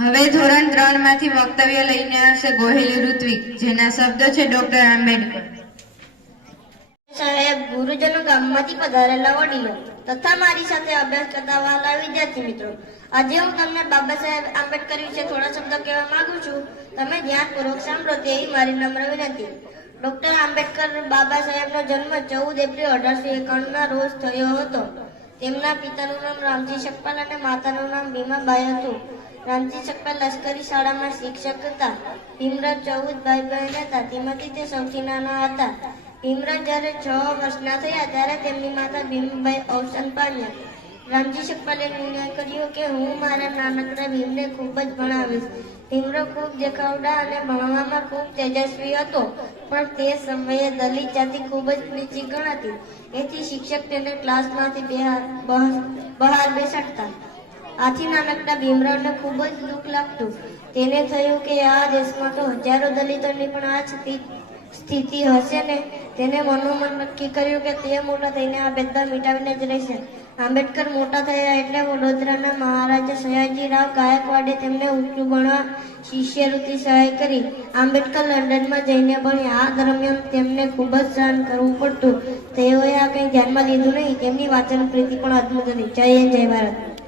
હવે ધોરણ ત્રણમાંથી વક્તવ્ય લઈને આવશે ગોહિલ ઋત્વિક, જેના શબ્દો છે ડોક્ટર આંબેડકર. સાહેબ, ગુરુજનો ગામમાંથી પધારેલા વડીલો તથા મારી સાથે અભ્યાસ કરતા વાલા વિદ્યાર્થી મિત્રો, આજે હું તમને બાબા સાહેબ આંબેડકર વિશે થોડા શબ્દો કહેવા માંગુ છું. તમે ધ્યાનપૂર્વક સાંભળો તેવી મારી નમ્ર વિનંતી. ડોક્ટર આંબેડકર બાબા સાહેબનો જન્મ ચૌદ એપ્રિલ અઢારસો એકાણુંના રોજ થયો હતો. તેમના પિતાનું નામ રામજી શકપાલ અને માતાનું નામ ભીમાબાઈ હતું. રામજી છપ્પા લશ્કરી શાળામાં શિક્ષક હતા. ભીમરાજ ચૌદ ભાઈ બહેન હતા. તેમાંથી તે સૌથી નાના હતા. ભીમરાજ જ્યારે છ વર્ષના થયા ત્યારે તેમની માતા ભીમભાઈ અવસાન પામ્યા. રામજી શકપાલે નિર્ણય કર્યો કે હું મારા નાનકડા ભીમને ખૂબ જ ભણાવીશ. ભીમરો ખૂબ દેખાવડા અને ભણવામાં ખૂબ તેજસ્વી હતો, પણ તે સમયે દલિત જાતિ ખૂબ જ નીચી ગણાતી એથી શિક્ષક તેને ક્લાસમાંથી બહાર બેસાડતા. આથી નાનકડા ભીમરાવને ખૂબ જ દુઃખ લાગતું. તેને થયું કે આ દેશમાં તો હજારો દલિતોની પણ આ સ્થિતિ સ્થિતિ હશે ને? તેને મનોમન નક્કી કર્યું કે તે મોટા થઈને આ ભેદભાવ મિટાવીને જ રહેશે. આંબેડકર મોટા થયા એટલે વડોદરાના મહારાજા સયાજીરાવ ગાયકવાડે તેમને ઊંચું ભણવા શિષ્યવૃત્તિ સહાય કરી. આંબેડકર લંડનમાં જઈને ભણ્યા. આ દરમિયાન તેમને ખૂબ જ સહન કરવું પડતું. તેઓએ આ કંઈ ધ્યાનમાં લીધું નહીં. તેમની વાચન પ્રીતિ પણ અદભુત હતી. જય જય ભારત.